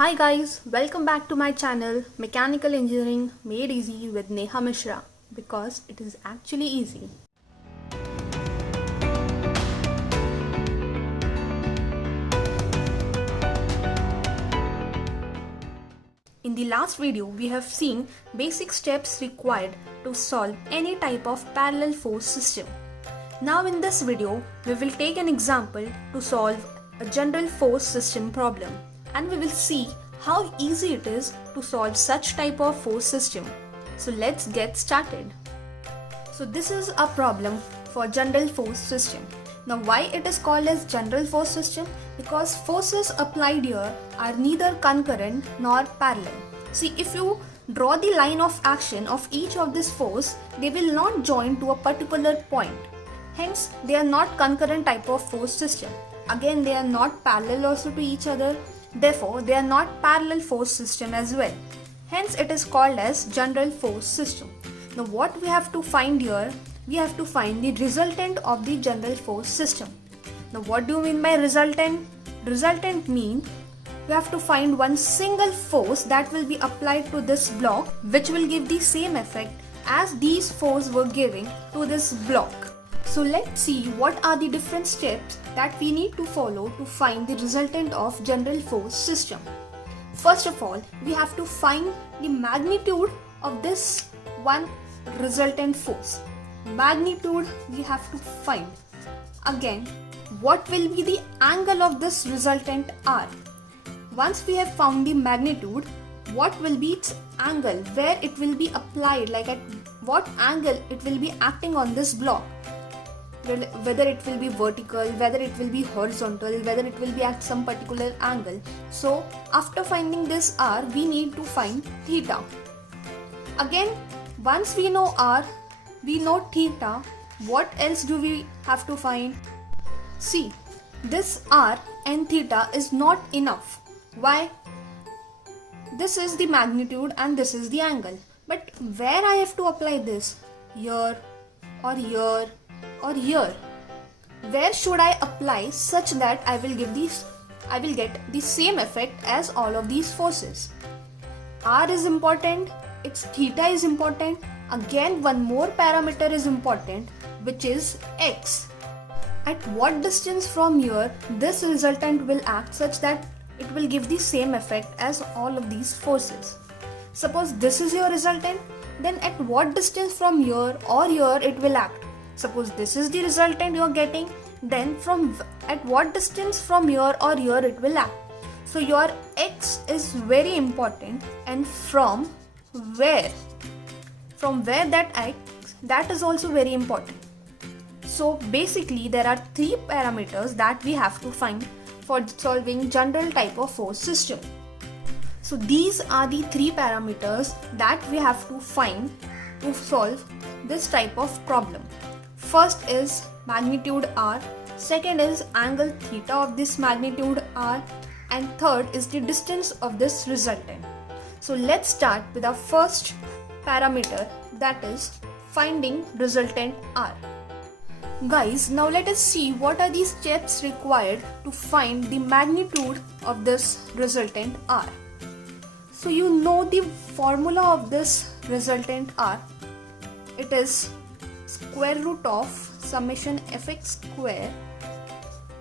Hi guys, welcome back to my channel Mechanical Engineering Made Easy with Neha Mishra because it is actually easy. In the last video, we have seen basic steps required to solve any type of parallel force system. Now in this video, we will take an example to solve a general force system problem and we will see how easy it is to solve such type of force system. So let's get started. So this is a problem for general force system. Now why it is called as general force system? Because forces applied here are neither concurrent nor parallel. See, if you draw the line of action of each of this force, they will not join to a particular point. Hence, they are not concurrent type of force system. Again, they are not parallel also to each other. Therefore, they are not parallel force system as well. Hence, it is called as general force system. Now, what we have to find here? We have to find the resultant of the general force system. Now, what do you mean by resultant? Resultant means we have to find one single force that will be applied to this block, which will give the same effect as these forces were giving to this block. So let's see what are the different steps that we need to follow to find the resultant of general force system. First of all, we have to find the magnitude of this one resultant force. Magnitude we have to find. Again, what will be the angle of this resultant R? Once we have found the magnitude, what will be its angle, where it will be applied, like at what angle it will be acting on this block. Whether it will be vertical, whether it will be horizontal, whether it will be at some particular angle. So after finding this R, we need to find theta. Again, once we know R, we know theta, what else do we have to find? See, this R and theta is not enough. Why? This is the magnitude and this is the angle. But where I have to apply this? Here or here or here? Where should I apply such that I will get the same effect as all of these forces? R is important, its theta is important. Again, one more parameter is important, which is x. At what distance from here this resultant will act such that it will give the same effect as all of these forces? Suppose this is your resultant, then at what distance from here or here it will act? Suppose this is the resultant you are getting, then at what distance from here or here it will act? So your x is very important, and from where that acts, that is also very important. So basically there are three parameters that we have to find for solving general type of force system. So these are the three parameters that we have to find to solve this type of problem. First is magnitude R, second is angle theta of this magnitude R, and third is the distance of this resultant. So let's start with our first parameter, that is finding resultant R. Guys, now let us see what are the steps required to find the magnitude of this resultant R. So you know the formula of this resultant R. It is square root of summation fx square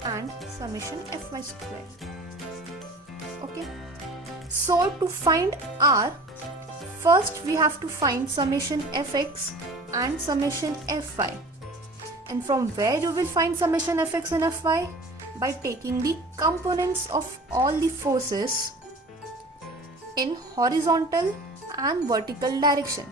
and summation fy square. Okay. So to find R, first we have to find summation fx and summation fy. And from where you will find summation fx and fy? By taking the components of all the forces in horizontal and vertical direction.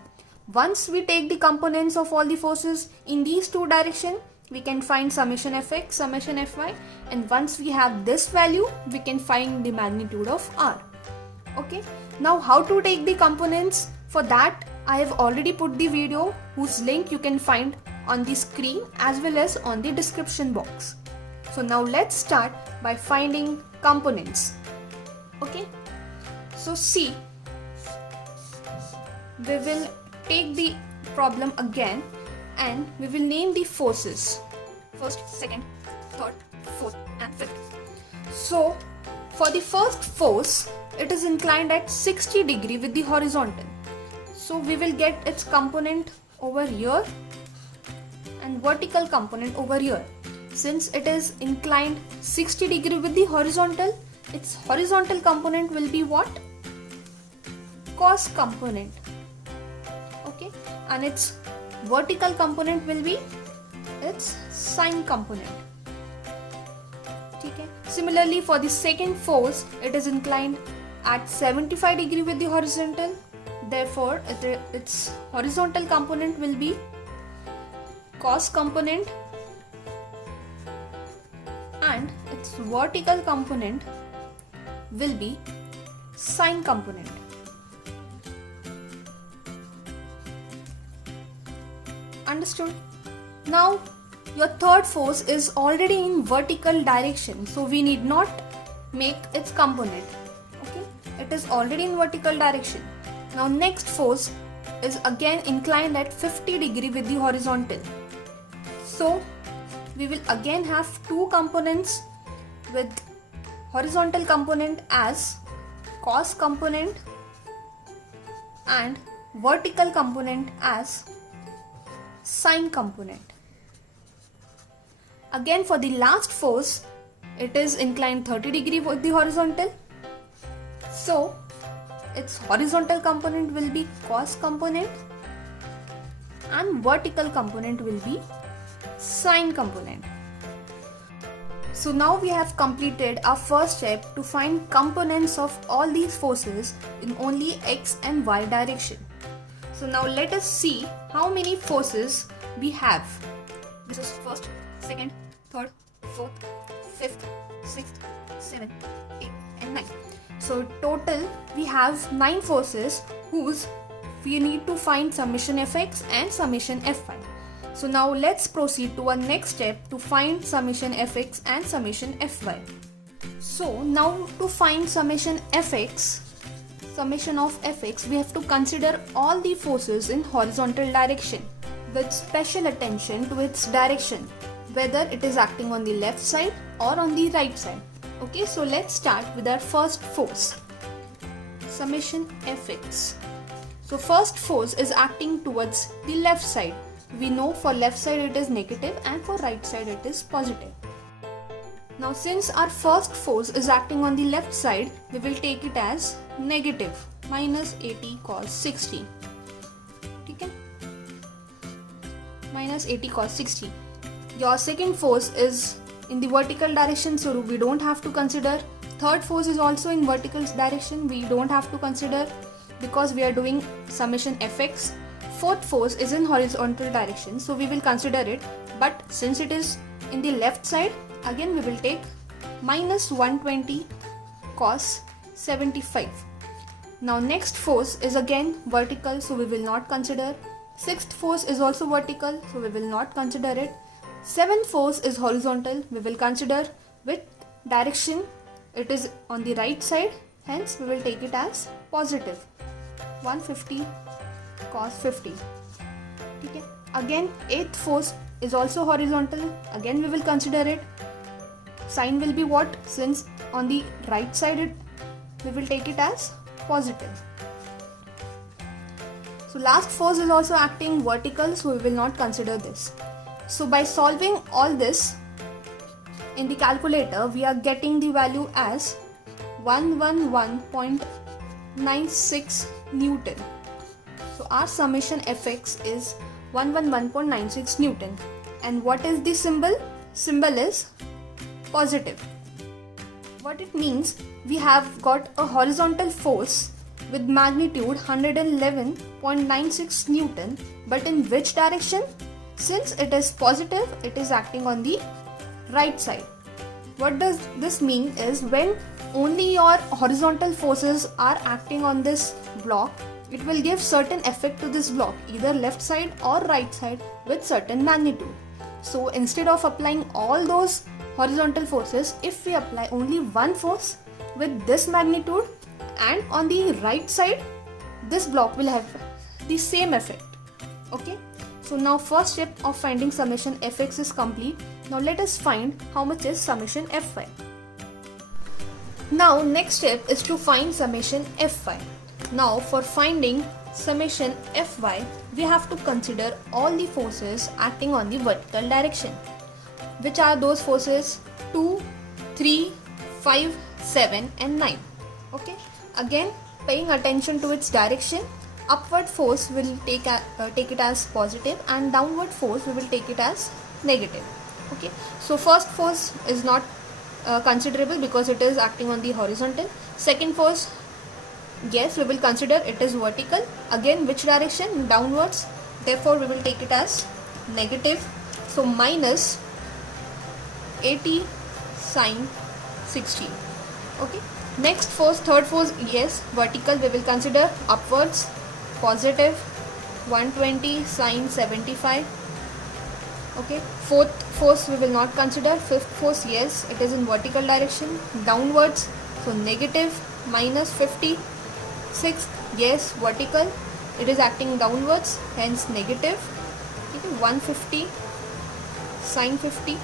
Once we take the components of all the forces in these two directions, we can find summation fx, summation fy, and once we have this value, we can find the magnitude of R. Okay. Now how to take the components? For that, I have already put the video whose link you can find on the screen as well as on the description box. So now let's start by finding components. Okay. So see, we will take the problem again and we will name the forces. First, second, third, fourth and fifth. So For the first force, it is inclined at 60 degree with the horizontal. So we will get its component over here and vertical component over here. Since it is inclined 60 degree with the horizontal, its horizontal component will be what? Cos component. Okay, and its vertical component will be its sine component. Okay. Similarly, for the second force, it is inclined at 75 degree with the horizontal. Therefore, its horizontal component will be cos component and its vertical component will be sine component. Understood? Now your third force is already in vertical direction, so we need not make its component. Okay, it is already in vertical direction. Now next force is again inclined at 50 degree with the horizontal. So we will again have two components with horizontal component as cos component and vertical component as sine component. Again, for the last force, it is inclined 30 degree with the horizontal. So its horizontal component will be cos component and vertical component will be sine component. So now we have completed our first step to find components of all these forces in only x and y direction. So now let us see how many forces we have. This is first, second, third, fourth, fifth, sixth, seventh, eighth and ninth. So total we have 9 forces whose we need to find summation fx and summation fy. So now let's proceed to our next step to find summation fx and summation fy. So now to find summation fx, summation of fx, we have to consider all the forces in horizontal direction with special attention to its direction, whether it is acting on the left side or on the right side. Okay, so let's start with our first force, summation fx. So first force is acting towards the left side. We know for left side it is negative and for right side it is positive. Now since our first force is acting on the left side, we will take it as negative minus 80 cos 60. Okay? Minus 80 cos 60. Your second force is in the vertical direction, so we don't have to consider. Third force is also in vertical direction, we don't have to consider because we are doing summation fx. Fourth force is in horizontal direction, so we will consider it, but since it is in the left side, again we will take minus 120 cos 75. Now next force is again vertical, so we will not consider. Sixth force is also vertical, so we will not consider it. Seventh force is horizontal, we will consider with direction. It is on the right side, hence we will take it as positive 150 cos 50. Okay. Again, eighth force is also horizontal, again we will consider it. Sign will be what? Since on the right side we will take it as positive. So last force is also acting vertical, so we will not consider this. So by solving all this in the calculator, we are getting the value as 111.96 Newton. So our summation fx is 111.96 Newton. And what is the symbol? Symbol is positive. What it means, we have got a horizontal force with magnitude 111.96 Newton, but in which direction? Since it is positive, it is acting on the right side. What does this mean is when only your horizontal forces are acting on this block, it will give certain effect to this block, either left side or right side with certain magnitude. So instead of applying all those horizontal forces, if we apply only one force with this magnitude and on the right side, this block will have the same effect. Okay. So now first step of finding summation fx is complete. Now let us find how much is summation fy. Now next step is to find summation Fy. Now for finding summation Fy, we have to consider all the forces acting on the vertical direction. Which are those forces? 2, 3, 5, 7 and 9. Okay. Again, paying attention to its direction, upward force will take it as positive and downward force we will take it as negative. Okay. So first force is not considerable because it is acting on the horizontal. Second force, yes, we will consider it is vertical. Again, which direction? Downwards. Therefore, we will take it as negative. So minus 80 sine 60. Okay. Next force, third force, yes, vertical, we will consider upwards, positive 120 sine 75. Okay. Fourth force we will not consider. Fifth force, yes, it is in vertical direction, downwards, so negative minus 50. Sixth, yes, vertical, it is acting downwards, hence negative. Okay, 150 sine 50.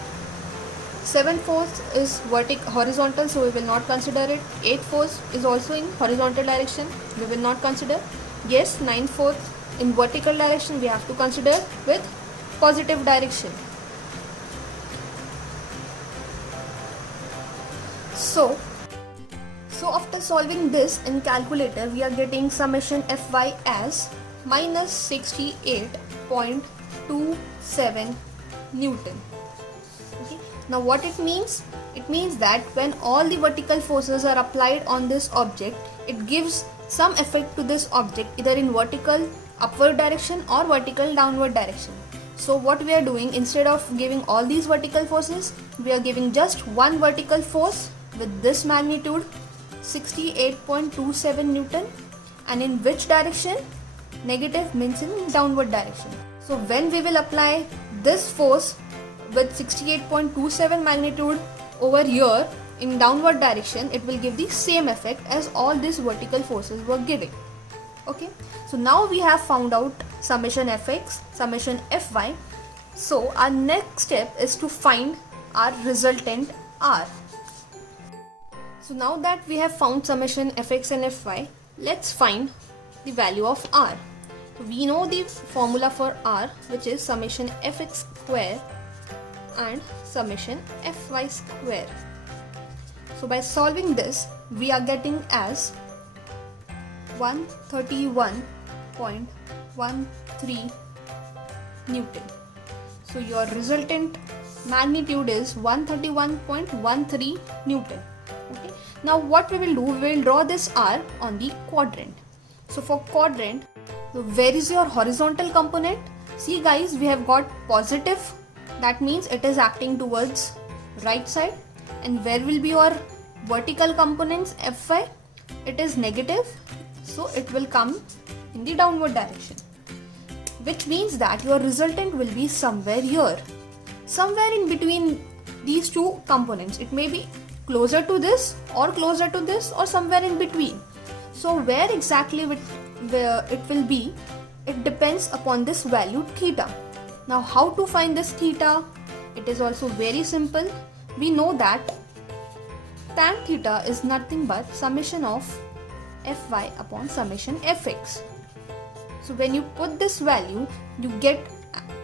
Seventh force is horizontal, so we will not consider it. Eighth force is also in horizontal direction, we will not consider. Yes, ninth force in vertical direction we have to consider with positive direction. So after solving this in calculator, we are getting summation Fy as minus 68.27 Newton. Okay. Now what it means? It means that when all the vertical forces are applied on this object, it gives some effect to this object either in vertical upward direction or vertical downward direction. So what we are doing, instead of giving all these vertical forces, we are giving just one vertical force with this magnitude 68.27 Newton, and in which direction? Negative means in downward direction. So when we will apply this force with 68.27 magnitude over here in downward direction, it will give the same effect as all these vertical forces were giving. Okay, so now we have found out summation Fx, summation Fy. So our next step is to find our resultant R. So now that we have found summation Fx and Fy, let's find the value of R. So we know the formula for R, which is summation Fx square and summation Fy square. So by solving this, we are getting as 131.13 Newton. So your resultant magnitude is 131.13 Newton. Okay. Now what we will do, we will draw this R on the quadrant. So for quadrant, where is your horizontal component? See guys, we have got positive, that means it is acting towards right side. And where will be your vertical components Fy? It is negative, so it will come in the downward direction, which means that your resultant will be somewhere here, somewhere in between these two components. It may be closer to this or closer to this or somewhere in between. So where exactly it will be, it depends upon this value theta. Now how to find this theta? It is also very simple. We know that tan theta is nothing but summation of Fy upon summation Fx. So when you put this value, you get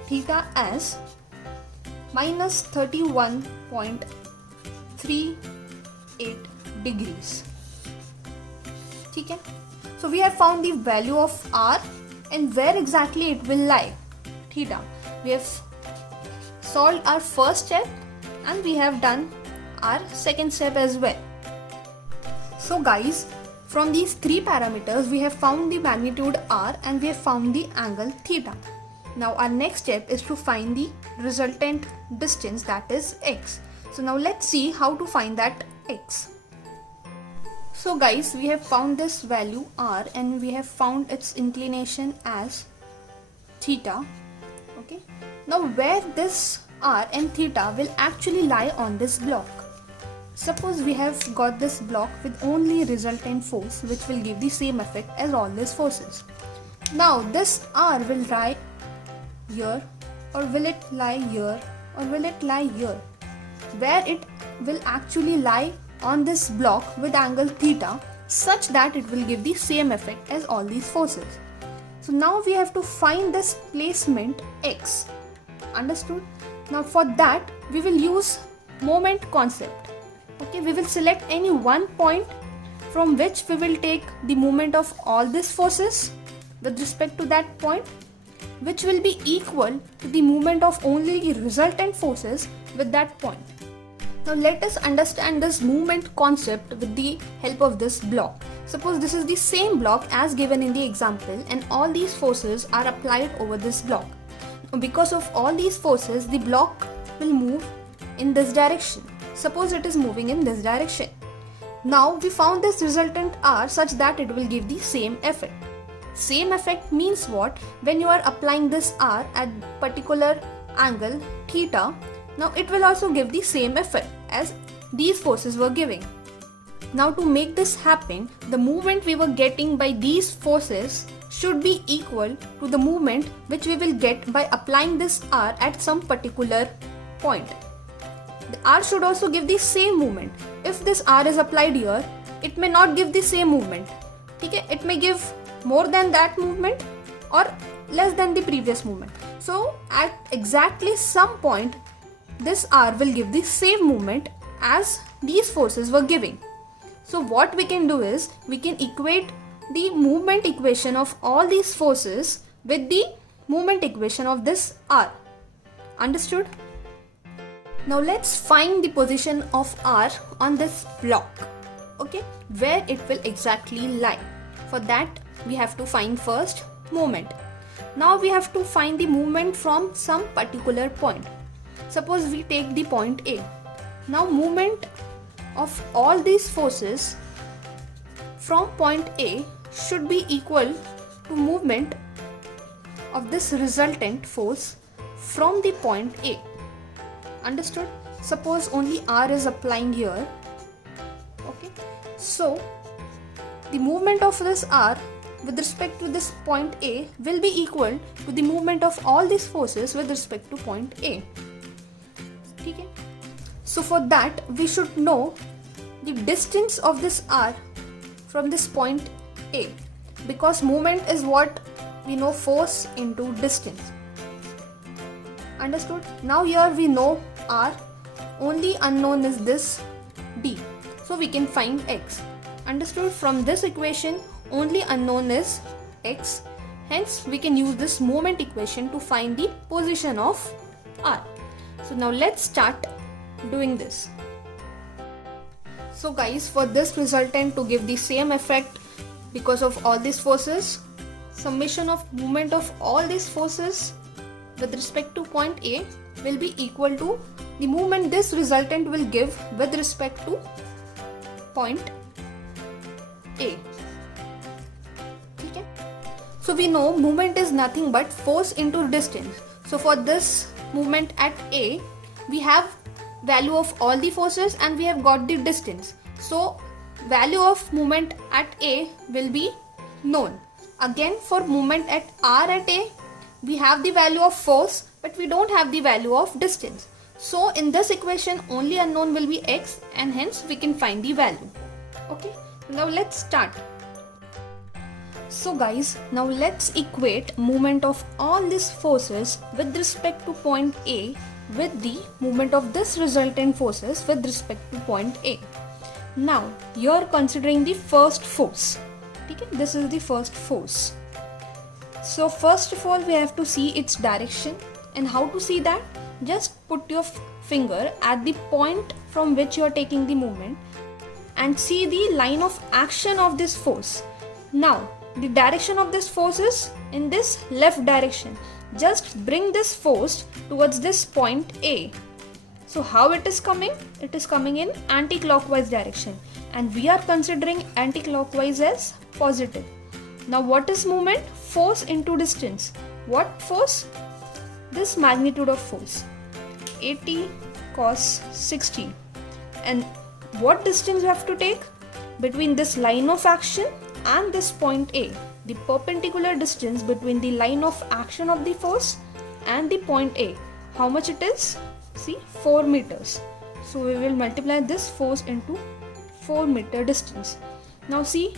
theta as minus 31.38 degrees. Okay? So we have found the value of R and where exactly it will lie, theta. We have solved our first step and we have done our second step as well. So guys, from these three parameters, we have found the magnitude R and we have found the angle theta. Now our next step is to find the resultant distance, that is x. So now let's see how to find that x. So guys, we have found this value R and we have found its inclination as theta. Okay. Now where this R and theta will actually lie on this block. Suppose we have got this block with only resultant force, which will give the same effect as all these forces. Now this R will lie here, or will it lie here, or will it lie here? Where it will actually lie on this block with angle theta such that it will give the same effect as all these forces. So now we have to find this placement x. Understood? Now for that we will use moment concept. Okay, we will select any one point from which we will take the moment of all these forces with respect to that point, which will be equal to the moment of only the resultant forces with that point. Now let us understand this moment concept with the help of this block. Suppose this is the same block as given in the example and all these forces are applied over this block. Because of all these forces, the block will move in this direction. Suppose it is moving in this direction. Now we found this resultant R such that it will give the same effect. Same effect means what? When you are applying this R at particular angle theta, now it will also give the same effect as these forces were giving. Now to make this happen, the movement we were getting by these forces should be equal to the movement which we will get by applying this R at some particular point. The R should also give the same movement. If this R is applied here, it may not give the same movement. Okay? It may give more than that movement or less than the previous movement. So at exactly some point, this R will give the same movement as these forces were giving. So what we can do is, we can equate the movement equation of all these forces with the movement equation of this R. Understood? Now let's find the position of R on this block. Okay, where it will exactly lie. For that we have to find first moment. Now we have to find the movement from some particular point. Suppose we take the point A. Now movement of all these forces from point A should be equal to movement of this resultant force from the point A. Understood? Suppose only R is applying here. Okay, so the movement of this R with respect to this point A will be equal to the movement of all these forces with respect to point A. Okay? So for that we should know the distance of this R from this point A, because moment is what we know, force into distance. Understood? Now here we know R, only unknown is this D, so we can find X. Understood? From this equation only unknown is X, hence we can use this moment equation to find the position of R. So now let's start doing this. So guys, for this resultant to give the same effect because of all these forces, summation of movement of all these forces with respect to point A will be equal to the movement this resultant will give with respect to point A. Okay? So we know movement is nothing but force into distance. So for this movement at A, we have value of all the forces and we have got the distance. So value of movement at A will be known. Again, for movement at R at A, we have the value of force but we don't have the value of distance. So in this equation only unknown will be X and hence we can find the value. Okay, now let's start. So guys, now let's equate movement of all these forces with respect to point A with the movement of this resultant forces with respect to point A. Now you're considering the first force. Okay, this is the first force. So first of all we have to see its direction, and how to see that? Just put your finger at the point from which you are taking the movement and see the line of action of this force. Now the direction of this force is in this left direction. Just bring this force towards this point A. So how it is coming? It is coming in anti-clockwise direction, and we are considering anti-clockwise as positive. Now what is movement? Force into distance. What force? This magnitude of force, 80 cos 60. And what distance you have to take? Between this line of action and this point A. The perpendicular distance between the line of action of the force and the point A. How much it is? See, 4 meters. So we will multiply this force into 4 meter distance. Now see,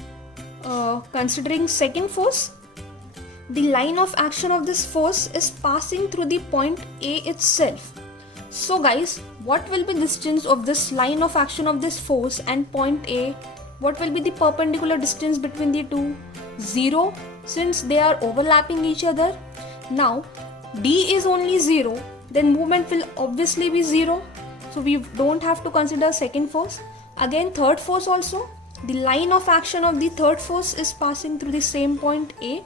considering second force, the line of action of this force is passing through the point A itself. So guys, what will be the distance of this line of action of this force and point A? What will be the perpendicular distance between the two? 0, since they are overlapping each other. Now D is only 0, then movement will obviously be 0. So we don't have to consider second force. Again, third force also, the line of action of the third force is passing through the same point A.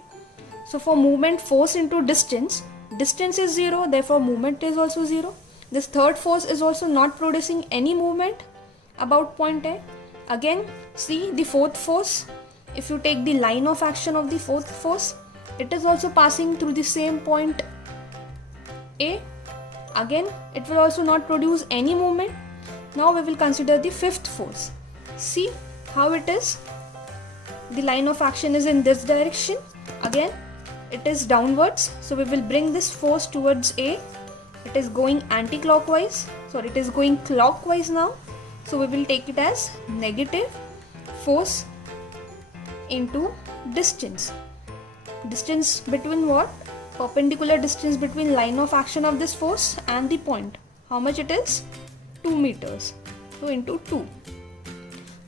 So for movement, force into distance, distance is 0, therefore movement is also 0. This third force is also not producing any movement about point A. Again, see the fourth force. If you take the line of action of the fourth force, it is also passing through the same point A. Again, it will also not produce any movement. Now we will consider the fifth force. See how it is. The line of action is in this direction. Again, it is downwards. So we will bring this force towards A. It is going anti-clockwise. Sorry, it is going clockwise now. So we will take it as negative force into distance. Distance between what? Perpendicular distance between line of action of this force and the point. How much it is? 2 meters. So into 2.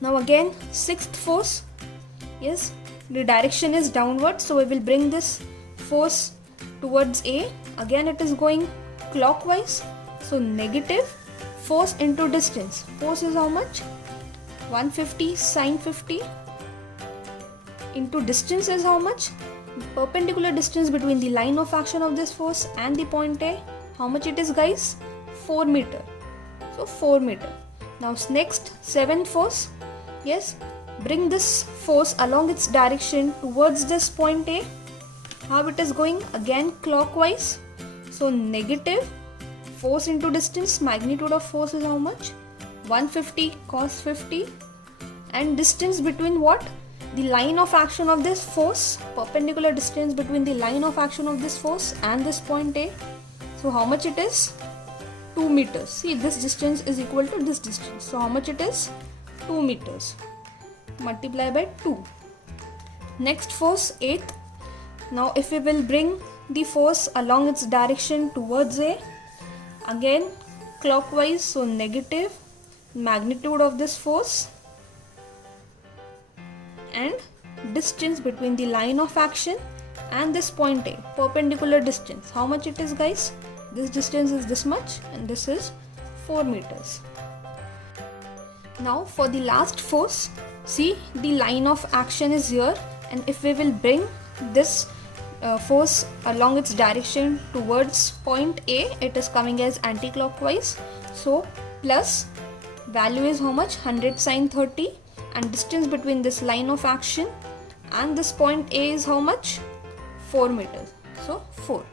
Now again, sixth force. Yes, the direction is downward. So we will bring this force towards A. Again, it is going clockwise. So negative force into distance. Force is how much? 150 sine 50 into distance is how much? Perpendicular distance between the line of action of this force and the point A. How much it is, guys? 4 meter. So 4 meter. Now next, seventh force. Yes, bring this force along its direction towards this point A. How it is going? Again clockwise. So negative force into distance, magnitude of force is how much? 150 cos 50. And distance between what? The line of action of this force, perpendicular distance between the line of action of this force and this point A. So how much it is? 2 meters. See, this distance is equal to this distance. So how much it is? 2 meters. Multiply by 2. Next force, eighth. Now if we will bring the force along its direction towards A, again clockwise, so negative magnitude of this force and distance between the line of action and this point A, perpendicular distance. How much it is, guys? This distance is this much and this is 4 meters. Now for the last force, see, the line of action is here, and if we will bring this force along its direction towards point A, it is coming as anti-clockwise. So plus value is how much? 100 sine 30, and distance between this line of action and this point A is how much? 4 meters. So 4.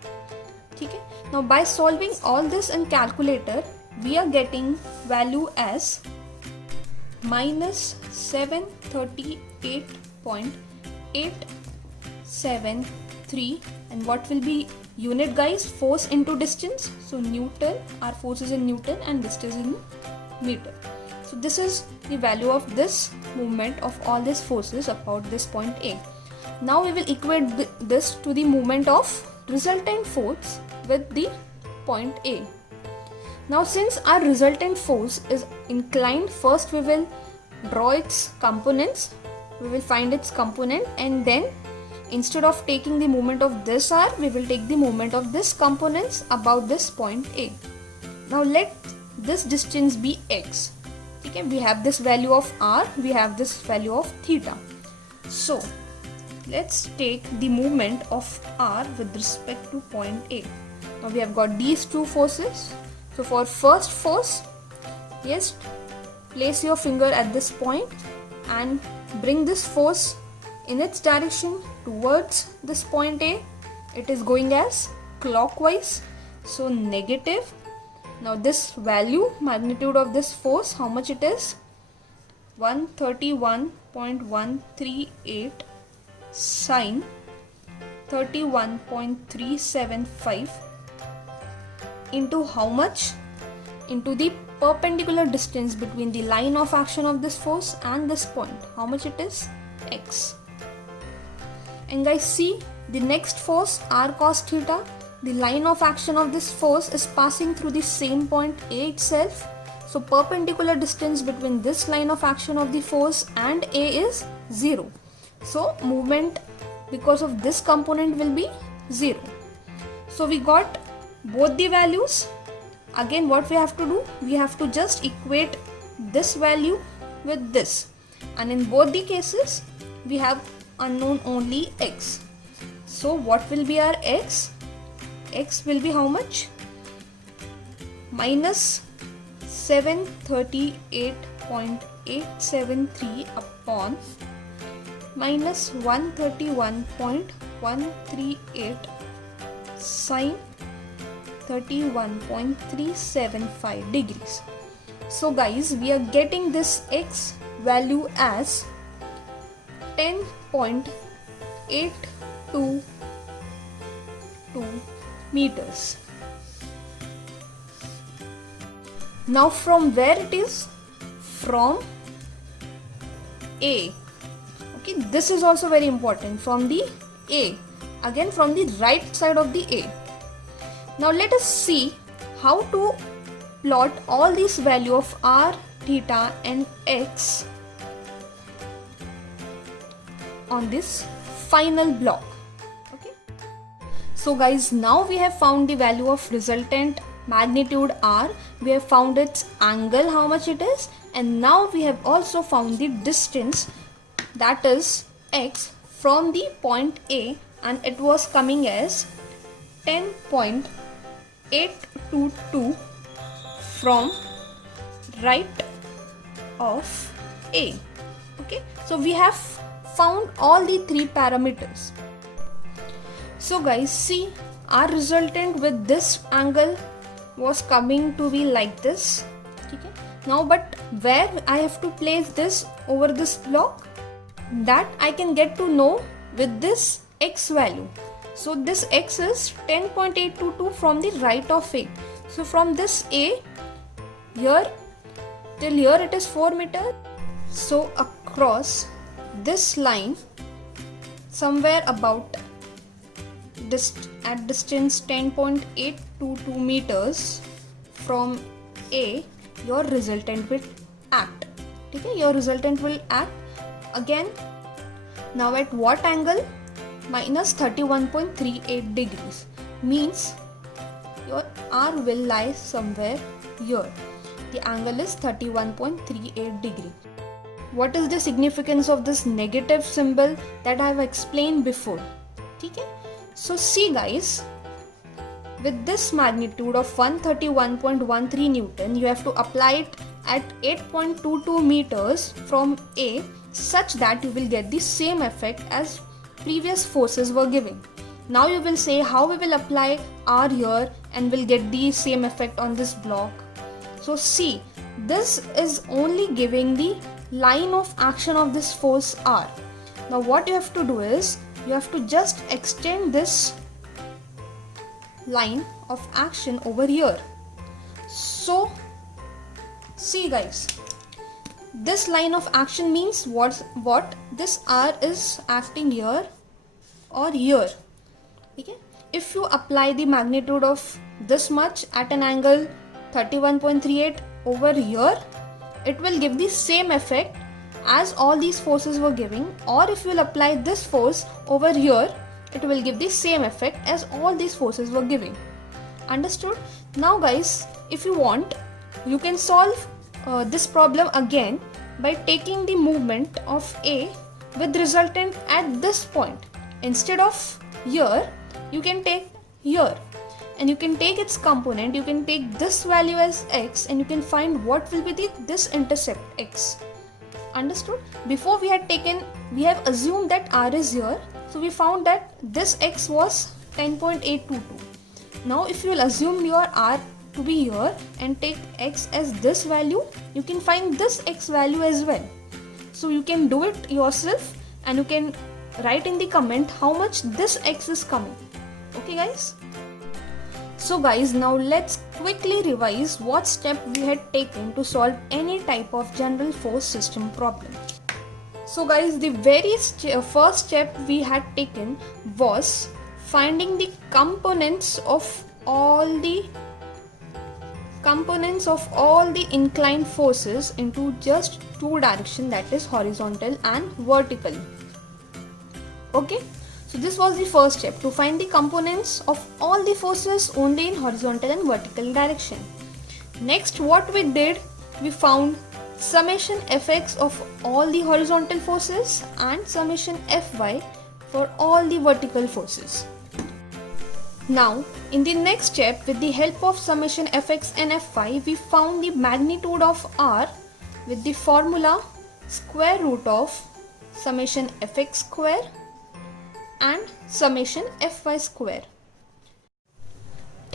Okay. Now by solving all this in calculator, we are getting value as minus 738.873. And what will be unit, guys? Force into distance. So Newton, our force is in Newton and distance in meter. So this is the value of this movement of all these forces about this point A. Now we will equate this to the movement of resultant force with the point A. Now since our resultant force is inclined, first we will draw its components. We will find its component, and then instead of taking the moment of this r, we will take the moment of this components about this point A. Now let this distance be x. Okay, we have this value of r, we have this value of theta. So let's take the moment of r with respect to point A. Now we have got these two forces. So for first force, yes, place your finger at this point and bring this force in its direction towards this point A. It is going as clockwise, so negative. Now this value, magnitude of this force, how much it is? 131.138 sine 31.375 into how much? Into the perpendicular distance between the line of action of this force and this point. How much it is? X. And guys, see the next force, r cos theta. The line of action of this force is passing through the same point A itself. So perpendicular distance between this line of action of the force and A is 0. So movement because of this component will be 0. So we got both the values. Again, what we have to do? We have to just equate this value with this. And in both the cases, we have unknown only x. So what will be our x? X will be how much? Minus 738.873 upon minus 131.138 sine 31.375 degrees. So guys, we are getting this x value as 10.822 meters. Now from where it is? From A. Okay, this is also very important. From the A. Again from the right side of the A. Now let us see how to plot all these value of r, theta and x on this final block. Okay. So guys, now we have found the value of resultant magnitude r, we have found its angle, how much it is, and now we have also found the distance, that is x, from the point A, and it was coming as 10.822 from right of A. Okay, so we have found all the three parameters. So guys, see, our resultant with this angle was coming to be like this. Okay. Now but where I have to place this over this block, that I can get to know with this x value. So this x is 10.822 from the right of A. So from this A here till here it is 4 meters. So across this line somewhere about at distance 10.822 meters from A, your resultant will act. Okay, your resultant will act again. Now at what angle? Minus 31.38 degrees, means your R will lie somewhere here. The angle is 31.38 degree. What is the significance of this negative symbol that I have explained before? Okay? So see guys, with this magnitude of 131.13 Newton, you have to apply it at 8.22 meters from A, such that you will get the same effect as previous forces were giving. Now you will say how we will apply R here and will get the same effect on this block. So see, this is only giving the line of action of this force R. Now what you have to do is, you have to just extend this line of action over here. So see guys, this line of action means what this R is acting here or here. Okay, if you apply the magnitude of this much at an angle 31.38 over here, it will give the same effect as all these forces were giving, or if you will apply this force over here, it will give the same effect as all these forces were giving. Understood? Now guys, if you want, you can solve this problem again by taking the movement of A with resultant at this point. Instead of here, you can take here, and you can take its component. You can take this value as x, and you can find what will be this intercept x. Understood? Before we have assumed that R is here, so we found that this x was 10.822. Now if you will assume your R to be here and take x as this value, you can find this x value as well. So you can do it yourself, and you can write in the comment how much this x is coming. Okay guys? So guys, now let's quickly revise what step we had taken to solve any type of general force system problem. So guys, the very first step we had taken was finding the components of all the inclined forces into just two directions, that is horizontal and vertical. Okay, so this was the first step, to find the components of all the forces only in horizontal and vertical direction. Next, what we did, we found summation fx of all the horizontal forces and summation fy for all the vertical forces. Now, in the next step, with the help of summation fx and fy, we found the magnitude of r with the formula square root of summation fx square and summation fy square.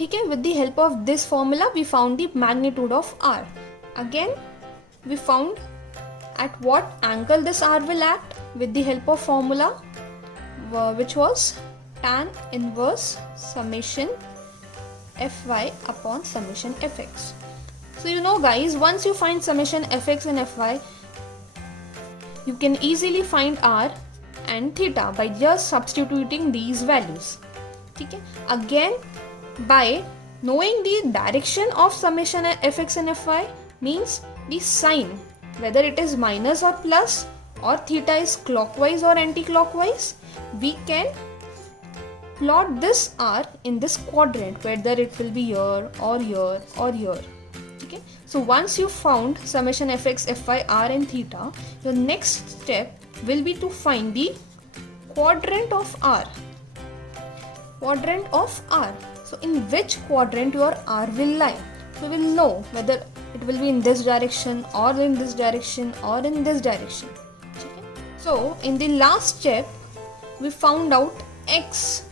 Okay, with the help of this formula, we found the magnitude of r. Again, we found at what angle this r will act with the help of formula, which was tan inverse summation fy upon summation fx. So you know guys, once you find summation fx and fy, you can easily find r and theta by just substituting these values. Okay? Again, by knowing the direction of summation fx and fy means the sign, whether it is minus or plus or theta is clockwise or anti-clockwise, we can plot this r in this quadrant, whether it will be here or here or here. Okay, so once you found summation fx, fy, r and theta, your next step will be to find the quadrant of r. Quadrant of r. So in which quadrant your r will lie? So we will know whether it will be in this direction or in this direction or in this direction. Okay. So in the last step, we found out x,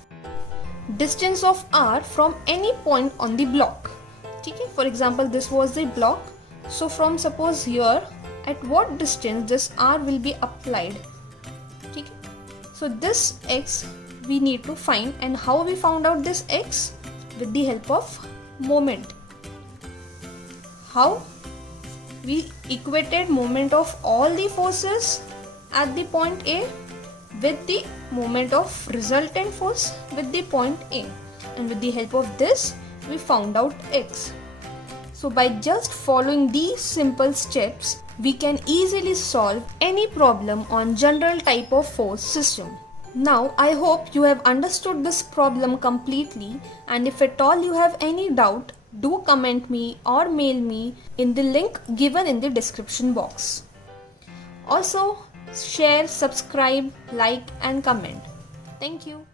distance of r from any point on the block. Okay. For example, this was the block. So from suppose here, at what distance this r will be applied. Okay. So this x we need to find, and how we found out this x? With the help of moment. How? We equated moment of all the forces at the point A with the moment of resultant force with the point A, and with the help of this we found out x. So by just following these simple steps, we can easily solve any problem on general type of force system. Now I hope you have understood this problem completely, and if at all you have any doubt, do comment me or mail me in the link given in the description box. Also, share, subscribe, like and comment. Thank you.